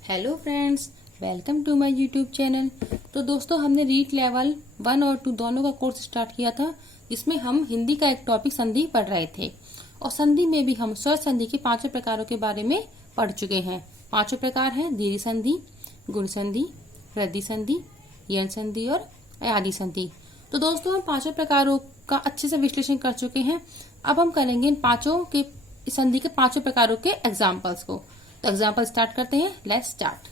Hello friends, welcome to my YouTube channel. तो दोस्तों, हमने रीड लेवल 1 और 2 दोनों का कोर्स स्टार्ट किया था, जिसमें हम हिंदी का एक टॉपिक संधि पढ़ रहे थे। और संधि में भी हम स्वर संधि के 5 प्रकारों के बारे में पढ़ चुके हैं। 5 प्रकार हैं: दीर्घ संधि, गुण संधि, वृद्धि संधि, यण संधि और अयादि संधि। तो दोस्तों, हम 5 प्रकारों का अच्छे से विश्लेषण कर चुके हैं। अब हम करेंगे इन 5 के संधि के 5 प्रकारों के एग्जाम्पल्स को। तो एग्जाम्पल स्टार्ट करते हैं। Let's start.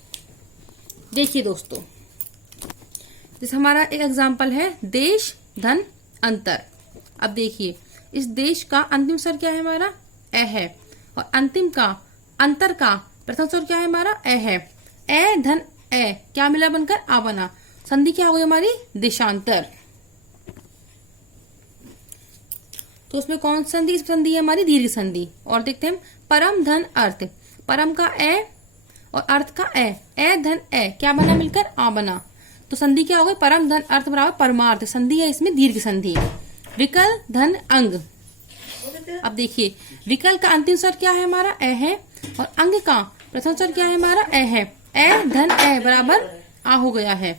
देखिए दोस्तों, जैसे हमारा एक एग्जाम्पल है देश, धन, अंतर। अब देखिए, इस देश का अंतिम स्वर क्या है? हमारा ए है। और अंतिम का, अंतर का प्रथम स्वर क्या है? हमारा ए है। ए धन ए क्या मिला बनकर? आ बना। संधि क्या हो गई हमारी? देशांतर। तो उसमें कौन संधि? इस संधि है हमारी दीर्घ संधि। और देखते हैं परम धन अर्थ। परम का ए और अर्थ का ए धन ए क्या बना मिलकर? आ बना। तो संधि क्या हो गई? परम धन अर्थ बराबर परमार्थ। संधि है इसमें दीर्घ संधि। विकल धन अंग। अब देखिए, विकल का अंतिम स्वर क्या है? हमारा ए है। और अंग का प्रथम स्वर क्या है? हमारा ए है। ए धन ए बराबर आ हो गया है।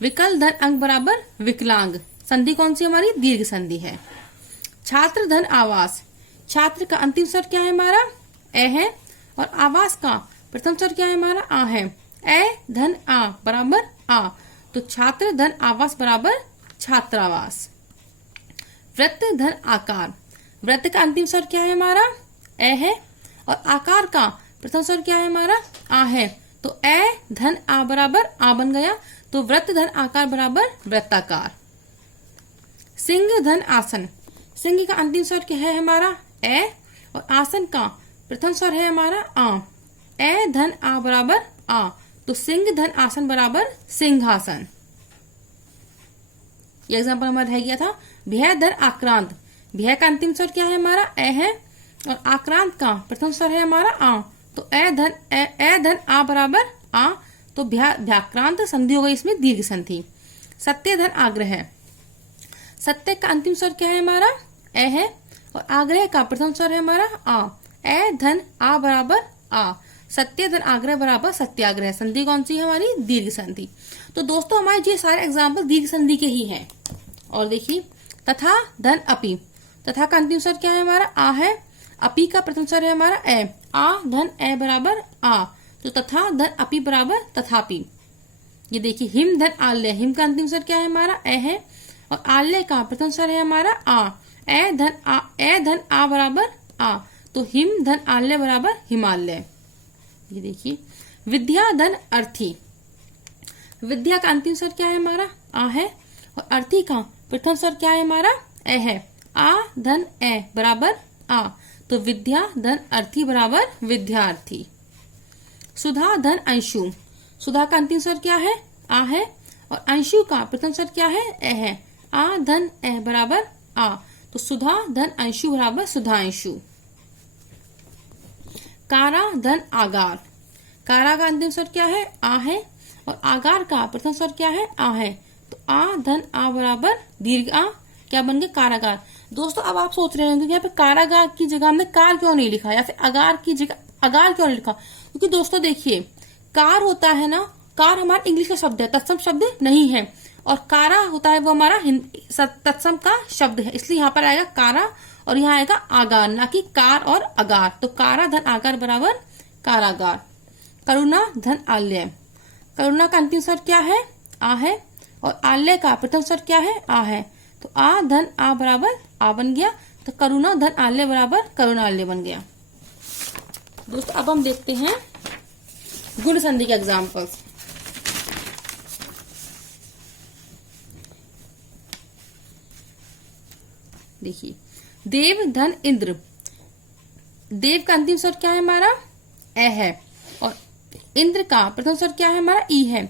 विकल धन अंग बराबर विकलांग। संधि कौन सी हमारी? दीर्घ संधि है। छात्र धन आवास। छात्र का अंतिम स्वर क्या है? हमारा ए है। और आवास का प्रथम स्वर क्या है? हमारा आ है। ए धन आ बराबर आ। तो छात्र धन आवास बराबर छात्रावास। वृत्त धन आकार। वृत्त का अंतिम स्वर क्या है? हमारा ए है। और आकार का प्रथम स्वर क्या है? हमारा आ है। तो ए धन आ बराबर आ बन गया। तो वृत्त धन आकार बराबर वृत्ताकार। सिंह धन आसन। सिंह का अंतिम स्वर क्या है? हमारा ए। और आसन का प्रथम स्वर है हमारा आ। ए धन आ बराबर आ। तो सिंह धन आसन बराबर सिंहासन। ये एग्जाम्पल हमारा रह गया था। भय धन आक्रांत। भय का अंतिम स्वर क्या है? हमारा ए है। और आक्रांत का प्रथम स्वर है हमारा आ। तो ए धन आ बराबर आ। तो व्याक्रांत संधि हो गई इसमें दीर्घ संधि। सत्य धन आग्रह। सत्य का अंतिम स्वर क्या है? हमारा ए है। और आग्रह का प्रथम स्वर है हमारा आ। ए धन आ बराबर आ। सत्य धन आग्रह बराबर सत्याग्रह। संधि कौन सी है? हमारी दीर्घ संधि। तो दोस्तों, हमारे ये सारे एग्जाम्पल दीर्घ संधि के ही हैं। और देखिए, तथा धन अपि। तथा का अंतिम स्वर क्या है? हमारा आ है। अपि का प्रथम स्वर है हमारा ए। आ धन ए बराबर आ। तो तथा धन अपि बराबर तथापि। ये देखिए, हिम धन आल्य। हिम का अंतिम स्वर क्या है? हमारा ए है। और आल्य का प्रथम स्वर है हमारा आ। ए धन आ बराबर आ। तो हिम धन आल्य बराबर हिमालय। ये देखिए, विद्या धन अर्थी। विद्या का अंतिम स्वर क्या है? हमारा आ है। और अर्थी का प्रथम स्वर क्या है? हमारा ए है। आ धन ए बराबर आ। तो विद्या धन अर्थी बराबर विद्यार्थी। सुधा धन अंशु। सुधा का अंतिम स्वर क्या है? आ है। और अंशु का प्रथम स्वर क्या है? ए है। आ धन ए बराबर आ। तो सुधा धन अंशु बराबर सुधांशु। कारा धन आगार। कारा का अंतिम स्वर क्या है? आ है। और आगार का प्रथम स्वर क्या है? आ है। तो आ धन आ बराबर दीर्घ आ। क्या बन गया? कारागार। दोस्तों, अब आप सोच रहे होंगे कि यहाँ पे कारागार की जगह हमने कार क्यों नहीं लिखा, या फिर अगार की जगह अगार क्यों नहीं लिखा? क्योंकि दोस्तों देखिए, कार होता है ना, कार हमारा इंग्लिश का शब्द है, तत्सम शब्द नहीं है। और कारा होता है वो हमारा तत्सम का शब्द है, इसलिए यहाँ पर आएगा कारा और यहाँ आएगा आगार, ना कि कार और अगार। तो कारा धन आगार बराबर कारागार। करुणा धन आल्य। करुणा का अंतिम स्वर क्या है? आ है। और आल्य का प्रथम स्वर क्या है? आ है। तो आ धन आ बराबर आ बन गया। तो करुणा धन आल्य बराबर करुणाल्य बन गया। दोस्तों, अब हम देखते हैं गुण संधि के एग्जाम्पल्स। देखिए, देव धन इंद्र। देव का अंतिम स्वर क्या है? हमारा ए है। और इंद्र का प्रथम स्वर क्या है? हमारा ई है।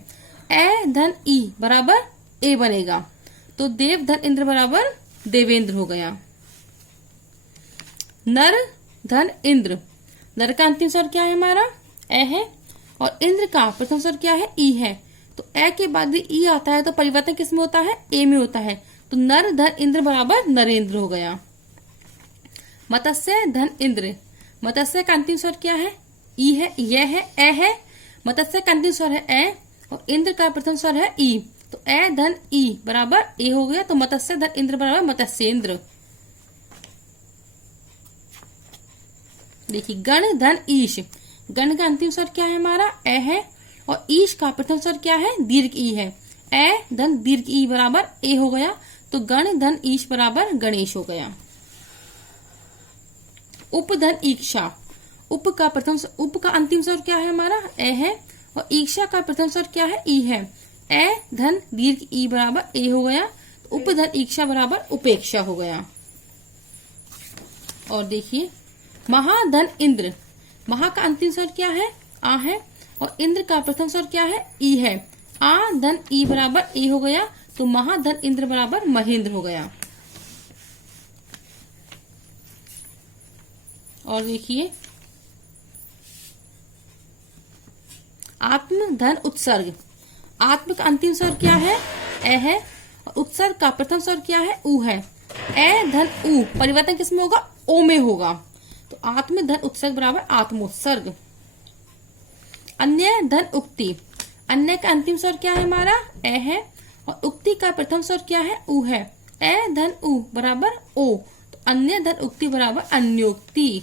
ए धन ई बराबर ए बनेगा। तो देव धन इंद्र बराबर देवेंद्र हो गया। नर धन इंद्र। नर का अंतिम स्वर क्या है? हमारा ए है। और इंद्र का प्रथम स्वर क्या है? ई है। तो ए के बाद भी ई आता है, तो परिवर्तन किस में होता है? ए में होता है। तो नर धन इंद्र बराबर नरेंद्र हो गया। मत्स्य धन इंद्र। मत्स्य का अंतिम स्वर क्या है? ई है, यह है, ए है। मत्स्य का अंतिम स्वर है ए और इंद्र का प्रथम स्वर है ई, तो ए धन ई बराबर ए हो गया, तो मत्स्य धन इंद्र बराबर मत्स्येंद्र। देखिए गण धन ईश, गण का अंतिम स्वर क्या है हमारा ए है और ईश का प्रथम स्वर क्या है दीर्घ ई है, ए धन दीर्घ ई बराबर ए हो गया, तो गण धन ईश बराबर गणेश हो गया। उप धन ईक्षा, उप का अंतिम स्वर क्या है हमारा ए है और ईक्षा का प्रथम स्वर क्या है ई है, ए धन दीर्घ ई बराबर ए हो गया, तो उप धन ईक्षा बराबर उपेक्षा हो गया। और देखिए महाधन इंद्र, महा का अंतिम स्वर क्या है आ है और इंद्र का प्रथम स्वर क्या है ई है, आ धन ई बराबर ए हो गया, तो महाधन इंद्र बराबर महेंद्र हो गया। और देखिए आत्म धन उत्सर्ग, आत्म का अंतिम स्वर क्या है ए है और उत्सर्ग का प्रथम स्वर क्या है ऊ है, ए धन ऊ परिवर्तन किसमें होगा ओ में होगा, तो आत्म धन उत्सर्ग बराबर आत्मोत्सर्ग। अन्य धन उक्ति, अन्य का अंतिम स्वर क्या है हमारा ए है और उक्ति का प्रथम स्वर क्या है ऊ है, ए धन ऊ बराबर ओ, तो अन्य धन उक्ति बराबर अन्योक्ति।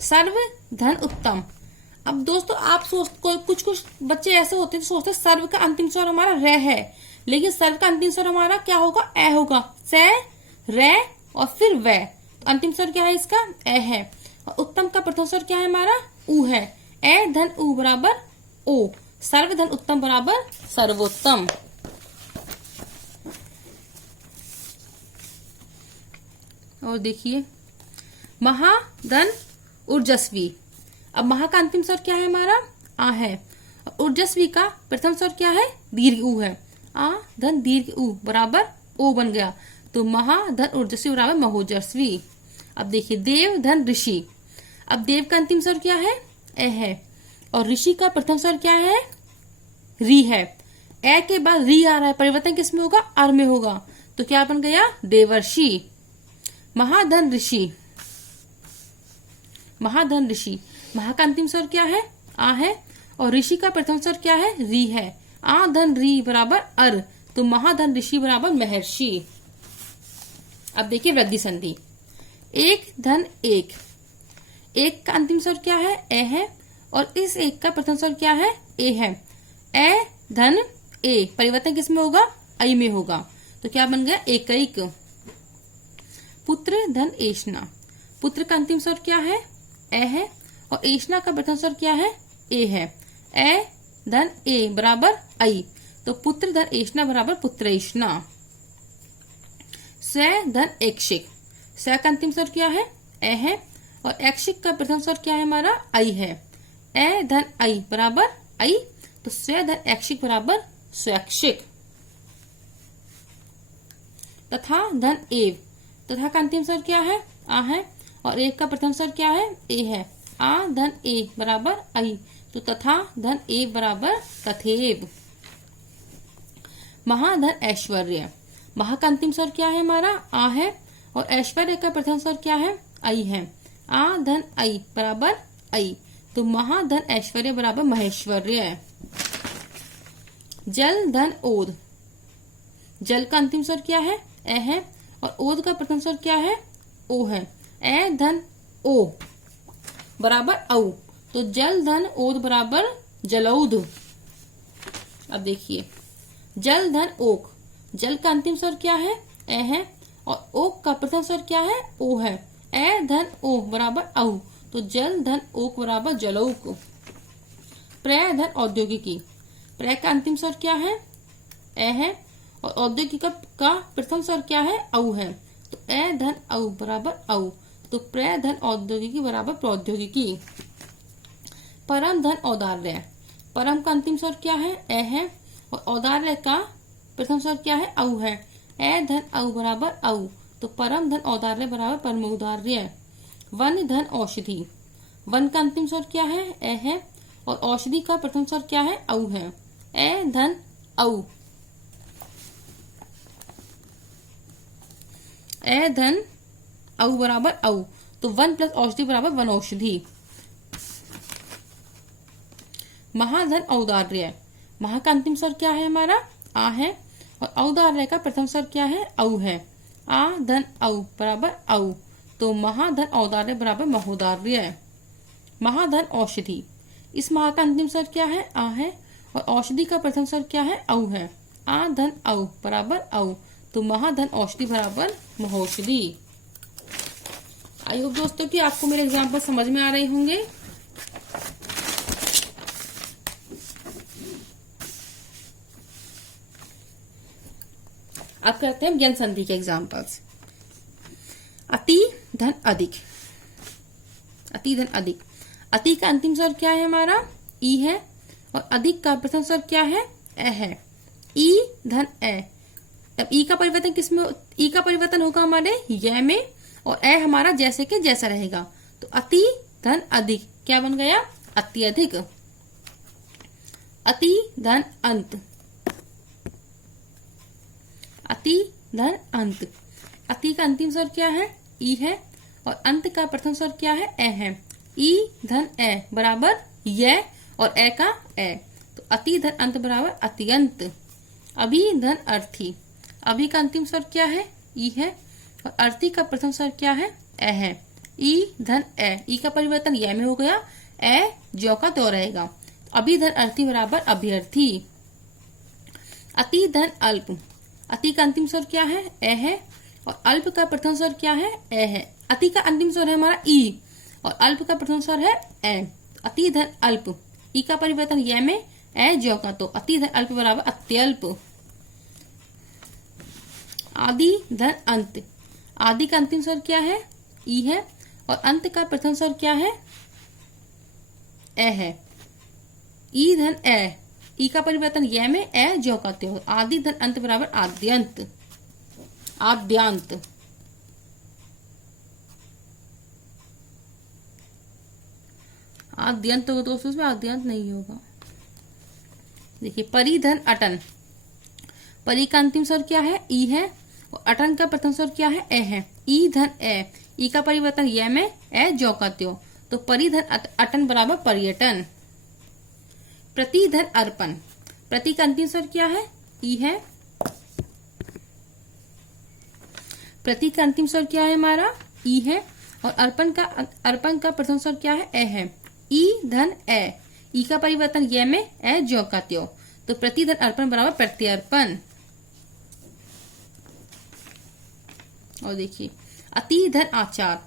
सर्व धन उत्तम, अब दोस्तों आप कुछ बच्चे ऐसे होते हैं सोचते सर्व का अंतिम स्वर हमारा रे है, लेकिन सर्व का अंतिम स्वर हमारा क्या होगा ए होगा, से रे और फिर वे, तो अंतिम स्वर क्या है इसका ए है और उत्तम का प्रथम स्वर क्या है हमारा ऊ है, ए धन ऊ बराबर ओ, सर्व धन उत्तम बराबर सर्वोत्तम। और देखिए महाधन ऊर्जस्वी, अब महा का अंतिम स्वर क्या है हमारा आ है और ऊर्जस्वी का प्रथम स्वर क्या है दीर्घ ऊ है, आ धन दीर्घ ऊ बराबर ओ बन गया, तो महाधन ऊर्जस्वी बराबर महोजस्वी। अब देखिए देव धन ऋषि, अब देव का अंतिम स्वर क्या है ए है और ऋषि का प्रथम स्वर क्या है री है, ए के बाद री आ रहा है, परिवर्तन किसमें होगा अर में होगा, तो क्या बन गया देवर्षि। महाधन ऋषि, महाधन ऋषि, महा का अंतिम स्वर क्या है आ है और ऋषि का प्रथम स्वर क्या है री है, आ धन री बराबर अर, तो महाधन ऋषि बराबर महर्षि। अब देखिए वृद्धि संधि, एक धन एक, एक का अंतिम स्वर क्या है ए है और इस एक का प्रथम स्वर क्या है ए है, ए धन ए परिवर्तन किसमें होगा आई में होगा, तो क्या बन गया एकैक। पुत्र धन एष्णा, पुत्र का अंतिम स्वर क्या है ए है और एष्णा का प्रथम स्वर क्या है ए है, ए धन ए बराबर आई, तो पुत्र धन एष्णा बराबर पुत्रेष्णा। स धन ऐक्षिक, स का अंतिम स्वर क्या है ए है और ऐक्षिक का प्रथम स्वर क्या है हमारा आई है, ए धन आई बराबर आई, तो स्व धन ऐक्षिक बराबर स्वैक्षिक। तथा धन एव, तथा का अंतिम स्वर क्या है आ है और एक का प्रथम स्वर क्या है ए है, आ धन ए बराबर आई, तो तथा धन ए बराबर तथेव। महाधन ऐश्वर्य, महा का अंतिम स्वर क्या है हमारा आ है और ऐश्वर्य का प्रथम स्वर क्या है आई है, आ धन आई बराबर आई, तो महाधन ऐश्वर्य बराबर महेश्वर्य। जल धन ओद, जल का अंतिम स्वर क्या है ए है और ओद का प्रथम स्वर क्या है ओ है, ए धन ओ बराबर औ, तो जल धन ओद बराबर जलौद। अब देखिए जल धन ओक, जल का अंतिम स्वर क्या है ए है और ओक का प्रथम स्वर क्या है ओ है, ए धन ओ बराबर औ, तो जल धन ओक बराबर जलौक। प्रय धन औद्योगिकी, प्रय का अंतिम स्वर क्या है ए है और औद्योगिक का प्रथम स्वर क्या है औ है, तो ए धन औ बराबर औ, तो प्रय धन औद्योगिकी बराबर प्रौद्योगिकी। परम धन औदार्य, परम का अंतिम स्वर क्या है ए है और औदार्य का प्रथम स्वर क्या है औ है, ए धन औ बराबर औ, तो परम धन औदार्य बराबर परमौदार्य। वन धन औषधि, वन का अंतिम स्वर क्या है ए है और औषधि का प्रथम स्वर क्या है औ है, ए धन औ, ए धन औ बराबर औ, तो वन प्लस औषधि बराबर वन औषधि। महाधन औदार्य, महा का अंतिम स्वर क्या है हमारा? आ है, और औदार्य का प्रथम स्वर क्या है? औ है। आ धन औ बराबर औ, तो महाधन औदार्य बराबर महोदार्य। महाधन औषधि, इस महा का अंतिम स्वर क्या है? आ है, और औषधि का प्रथम स्वर क्या है? औ है। आ धन औ बराबर औ, तो महाधन औषधि बराबर महोषधि। आई होप दोस्तों कि आपको मेरे एग्जाम्पल समझ में आ रहे होंगे। अब करते हैं व्यंजन संधि के एग्जाम्पल्स। अति धन अधिक, अति धन अधिक, अति का अंतिम स्वर क्या है हमारा? ई है, और अधिक का प्रथम स्वर क्या है? ए है। ई धन ए, तब ई का परिवर्तन किसमें? ई का परिवर्तन होगा हमारे य में, और ए हमारा जैसे के जैसा रहेगा, तो अति धन अधिक क्या बन गया? अत्यधिक। अति धन अंत, अति धन अंत, अति का अंतिम स्वर क्या है? ई है, और अंत का प्रथम स्वर क्या है? ए है। ई धन ए बराबर य, और ए का ए, तो अति धन अंत बराबर अत्यंत। अभी धन अर्थी, अभी का अंतिम स्वर क्या है? ई है, और अर्थी का प्रथम स्वर क्या है? ए है। ई धन ए, ई का परिवर्तन य में हो गया, ए ज्यों का त्यों रहेगा, अभी धन अर्थी बराबर अभ्यर्थी। अति धन अल्प, अति का अंतिम स्वर क्या है? ए है, और अल्प का प्रथम स्वर क्या है? ए है। अति का अंतिम स्वर है हमारा ई, और अल्प का प्रथम स्वर है ए, अति धन अल्प, ई का परिवर्तन य में, ए ज्यों का त्यों, अति धन अल्प बराबर अत्यल्प। आदि धन अंत, आदि का अंतिम स्वर क्या है? ई है, और अंत का प्रथम स्वर क्या है? ए है। ई धन ए, ई का परिवर्तन य में, ए ज्यों का त्यों, आदि धन अंत बराबर आद्यंत। आद्यांत, आद्यंत होगा दोस्तों, उसमें आद्यंत नहीं होगा। देखिए परिधन अटन, परी का अंतिम स्वर क्या है? ई है, और अटन का प्रथम स्वर क्या है? ए है। ई धन ए, ई का परिवर्तन य में, ए ज्यों का त्यों, तो परिधन अटन बराबर पर्यटन। प्रतिधन अर्पण, प्रति का अंतिम स्वर क्या है? ई है, प्रति का अंतिम स्वर क्या है हमारा? ई है, और अर्पण का प्रथम स्वर क्या है? ए है। ई धन ए, ई का परिवर्तन य में, ए ज्यों का त्यों, तो प्रतिधन अर्पण बराबर प्रत्यर्पण। और देखिए अति धन आचार,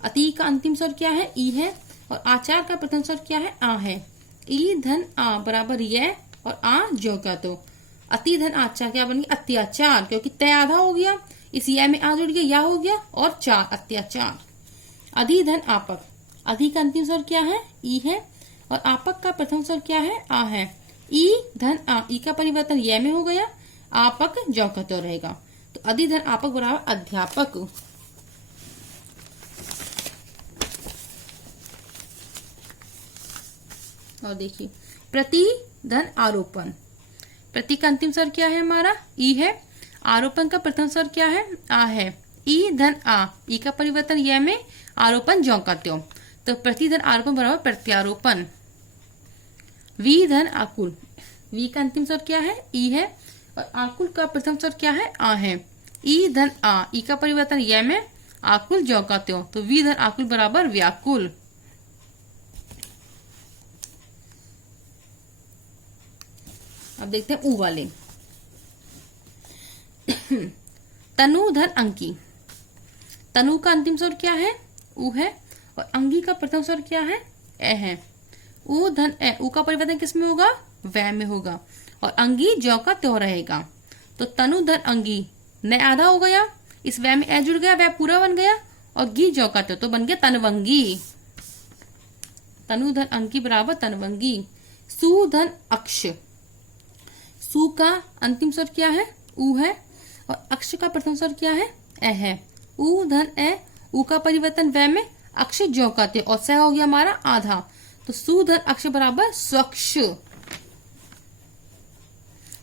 अति का अंतिम स्वर क्या है? ई है, और आचार का प्रथम स्वर क्या है? आ है। ई धन आ बराबर य, और आ ज्यों का त्यों, अति धन आचार क्या बन गया? अत्याचार, क्योंकि तय आधा हो गया, इस य में आ जुड़ गया, या हो गया, और चार अत्याचार। अधि धन आपक, अधि का अंतिम स्वर क्या है? ई है, और आपक का प्रथम स्वर क्या है? आ है। ई धन आ, ई का परिवर्तन य में हो गया, आपक ज्यों का त्यों रहेगा, तो अधि धन आपक बराबर अध्यापक। और देखिए प्रति धन आरोपण, प्रति का अंतिम स्वर क्या है हमारा? ई है, आरोपण का प्रथम स्वर क्या है? आ है। ई धन आ, ई का परिवर्तन य में, आरोपण ज्यों का त्यों, तो प्रति धन आरोपण बराबर प्रत्यारोपण। वी धन आकुल, वी का अंतिम स्वर क्या है? ई है, और आकुल का प्रथम स्वर क्या है? आ है। ई धन आ, ई का परिवर्तन य में, आकुल ज्यों का त्यों, तो वी धन आकुल बराबर व्याकुल। अब देखते हैं ऊ वाले। तनु धन अंकी, तनु का अंतिम स्वर क्या है? ऊ है, और अंगी का प्रथम स्वर क्या है? ए है। ऊ धन ए, ऊ का परिवर्तन किसमें होगा? वह में होगा, और अंगी ज्यों का त्यों रहेगा, तो तनु धन अंगी, न आधा हो गया, इस वह में ए जुड़ गया, वह पूरा बन गया, और गी ज्यों का त्यों, तो बन गया तनवंगी। तनु धन अंकी बराबर तनवंगी। सु धन अक्ष, सु का अंतिम स्वर क्या है? ऊ है, और अक्ष का प्रथम स्वर क्या है? ए है। ऊ धन ए, ऊ का परिवर्तन वह में, अक्ष ज्यों का त्यों, और स हो गया हमारा आधा, तो सु धन अक्ष बराबर स्वच्छ।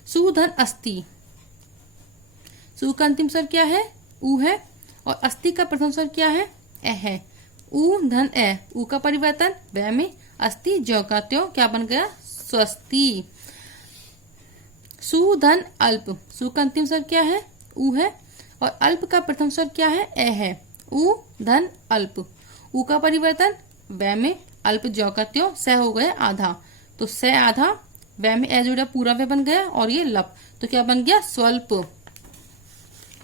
सु धन अस्थि, सु का अंतिम स्वर क्या है? ऊ है, और अस्थि का प्रथम स्वर क्या है? ए है। ऊ धन ए, ऊ का परिवर्तन वह में, अस्थि ज्यों का त्यों क्या बन गया? स्वस्ति। सु धन अल्प, सु का अंतिम स्वर क्या है? उ है, और अल्प का प्रथम स्वर क्या है? ए है। उ धन अल्प, उ का परिवर्तन व में, अल्प ज्यो का त्यों, स हो गया आधा, तो स आधा, व में ए जुड़ा पूरा व बन गया, और ये लप, तो क्या बन गया? स्वल्प।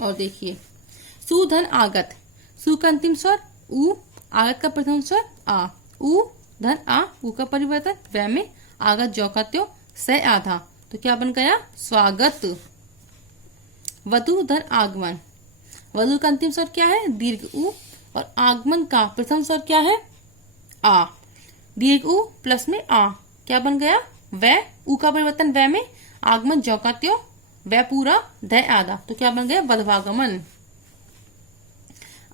और देखिए सु धन आगत, सु का अंतिम स्वर उ, आगत का प्रथम स्वर आ, उ धन आ, उ का परिवर्तन व में, आगत ज्यो का त्यों, स आधा, तो क्या बन गया? स्वागत। वधु धन आगमन, वधु का अंतिम स्वर क्या है? दीर्घ उ, और आगमन का प्रथम स्वर क्या है? आ, दीर्घ उ प्लस में आ, क्या बन गया? व, उ का परिवर्तन व में, आगमन ज्यो का त्यों, व पूरा, ध आधा, तो क्या बन गया? वधवागमन।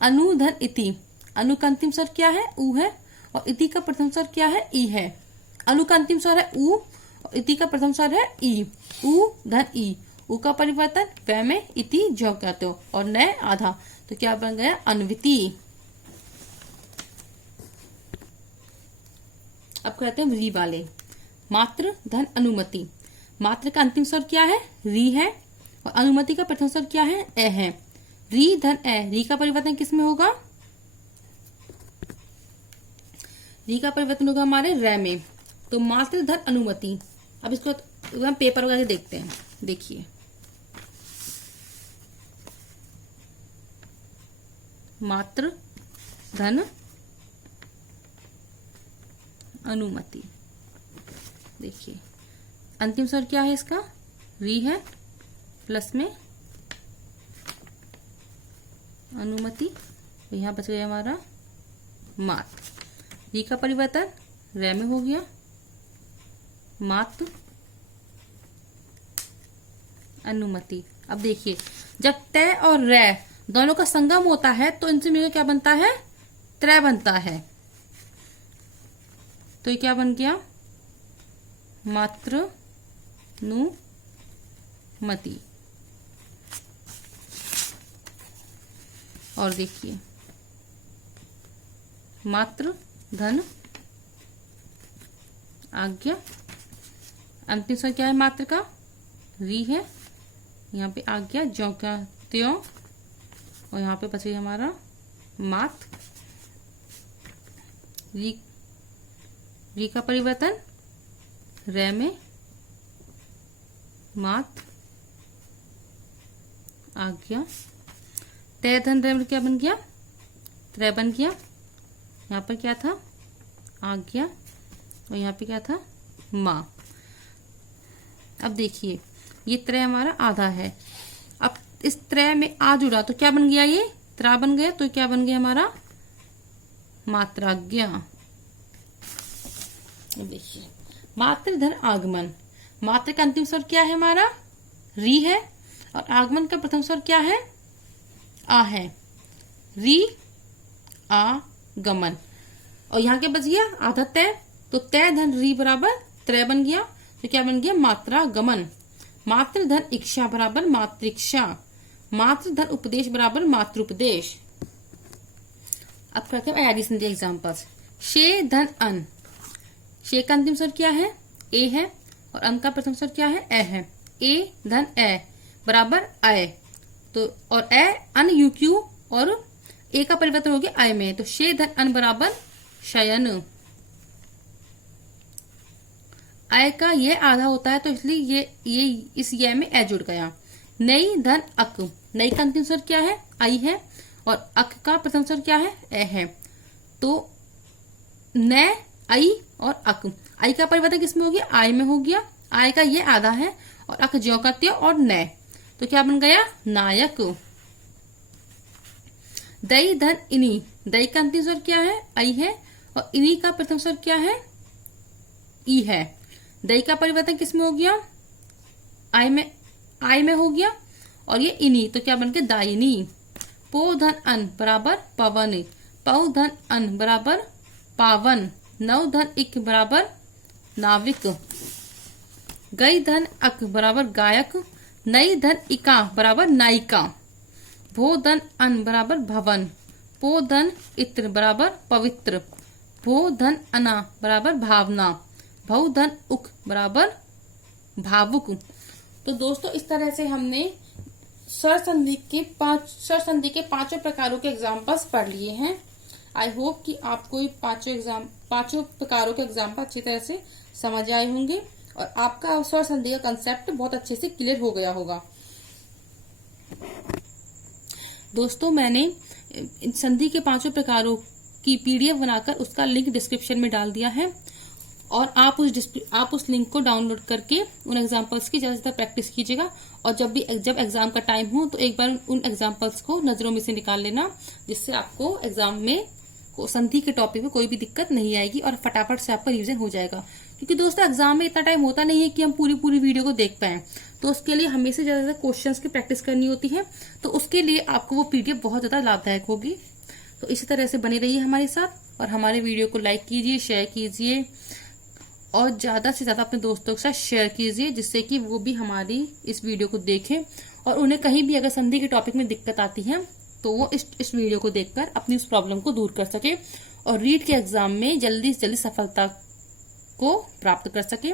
अनु धन इति, अनु का अंतिम स्वर क्या है? उ है, और इति का प्रथम स्वर क्या है? ई है। अनु का अंतिम स्वर है उ, और इति का प्रथम स्वर है ई, उ धन ई, उ का परिवर्तन व में, इति ज्यो का त्यों, और न आधा, तो क्या बन गया? अन्विति। अब कहते हैं री वाले। मात्र धन अनुमति, मात्र का अंतिम स्वर क्या है? री है, और अनुमति का प्रथम स्वर क्या है? ए है। री धन ए, री का परिवर्तन किस में होगा? री का परिवर्तन होगा हमारे र में, तो मात्र धन अनुमति। अब इसको हम पेपर वगैरह देखते हैं, देखिए मात्र धन अनुमति, देखिए अंतिम स्वर क्या है इसका? री है, प्लस में अनुमति, यहाँ बच गया हमारा मात्र। री का परिवर्तन रे में हो गया, मात्र अनुमति। अब देखिए जब तय और रे दोनों का संगम होता है तो इनसे मिलकर क्या बनता है? त्रय बनता है, तो ये क्या बन गया? मात्र नुमति। और देखिए मात्र धन आज्ञा, अंतिम स्वर क्या है मात्र का? री है, यहाँ पे आज्ञा ज्यों का त्यों, और यहाँ पे बचे हमारा मात। री का परिवर्तन रे में, मात आज्ञा। तय धन रे में क्या बन गया? त्रय बन गया। यहाँ पर क्या था? आज्ञा, और यहाँ पे क्या था? माँ। अब देखिए ये त्रय हमारा आधा है, अब इस त्रय में आ जुड़ा तो क्या बन गया? ये त्रा बन गया, तो क्या बन गया हमारा? मात्राज्ञा। देखिए मात्र धन आगमन, मात्र का अंतिम स्वर क्या है हमारा? री है, और आगमन का प्रथम स्वर क्या है? आ है। री आ गमन, और यहाँ क्या बच गया? आधा तय, तो तय धन री बराबर त्रय बन गया, तो क्या बन गया? मात्रा गमन। मात्र धन इच्छा बराबर मातृक्षा, मात्र धन उपदेश बराबर मातृपदेश। अब करते हैं एडिशन के एग्जांपल्स। शे धन अन, शे का अंतिम स्वर क्या है? ए है, और अन का प्रथम स्वर क्या है? ए है। ए धन ए बराबर आय, तो और ए अन यू क्यू, और ए का परिवर्तन हो गया आय में, तो शे धन अन बराबर शयन। आय का ये आधा होता है, तो इसलिए ये इस ये में ए जुड़ गया। नई धन अक, नई का अंतिम स्वर क्या है? आई है, और अक का प्रथम स्वर क्या है? ए है, तो न आई और अक, आई का परिवर्तन किसमें हो गया? आय में हो गया। आय का ये आधा है, और अक ज्यों का त्यों, और न, तो क्या बन गया? नायक। दई धन इनी, दई का अंतिम स्वर क्या है? आई है, और इनी का प्रथम स्वर क्या है? ई है। दई का परिवर्तन किसमें हो गया? आय में हो गया, और ये इनी, तो क्या बन गया? दायिनी। पो धन अन बराबर पवन, पौ धन अन बराबर पावन। नौ धन इक बराबर नाविक। गई धन अक बराबर गायक। नई धन इका बराबर नायिका। भो धन अन बराबर भवन। पो धन इत्र बराबर पवित्र। भो धन अना बराबर भावना। भव धन उक बराबर भावुक। तो दोस्तों इस तरह से हमने स्वर संधि के पांचों प्रकारों के एग्जाम्पल्स पढ़ लिए हैं। आई होप कि आपको ये पांचों प्रकारों के एग्जाम्पल अच्छी तरह से समझ आए होंगे और आपका स्वर संधि का कंसेप्ट बहुत अच्छे से क्लियर हो गया होगा। दोस्तों मैंने संधि के पांचों प्रकारों की पीडीएफ बनाकर उसका लिंक डिस्क्रिप्शन में डाल दिया है और आप उस लिंक को डाउनलोड करके उन एग्जाम्पल्स की ज्यादा से ज्यादा प्रैक्टिस कीजिएगा और जब एग्जाम का टाइम हो तो एक बार उन एग्जाम्पल्स को नजरों में से निकाल लेना, जिससे आपको एग्जाम में संधि के टॉपिक में कोई भी दिक्कत नहीं आएगी और फटाफट से आपका रिवीजन हो जाएगा। क्योंकि दोस्तों एग्जाम में इतना टाइम होता नहीं है कि हम पूरी वीडियो को देख पाए, तो उसके लिए हमें से ज्यादा क्वेश्चंस की प्रैक्टिस करनी होती है। तो उसके लिए आपको वो पीडीएफ बहुत ज्यादा लाभदायक होगी। तो इसी तरह से बने रहिए हमारे साथ और हमारे वीडियो को लाइक कीजिए, शेयर कीजिए और ज्यादा से ज्यादा अपने दोस्तों के साथ शेयर कीजिए, जिससे कि वो भी हमारी इस वीडियो को देखें और उन्हें कहीं भी अगर संधि के टॉपिक में दिक्कत आती है तो वो इस वीडियो को देखकर अपनी उस प्रॉब्लम को दूर कर सके और रीट के एग्जाम में जल्दी से जल्दी सफलता को प्राप्त कर सके।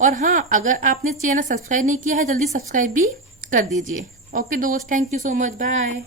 और हाँ, अगर आपने चैनल सब्सक्राइब नहीं किया है जल्दी सब्सक्राइब भी कर दीजिए। ओके दोस्त, thank you so much, bye.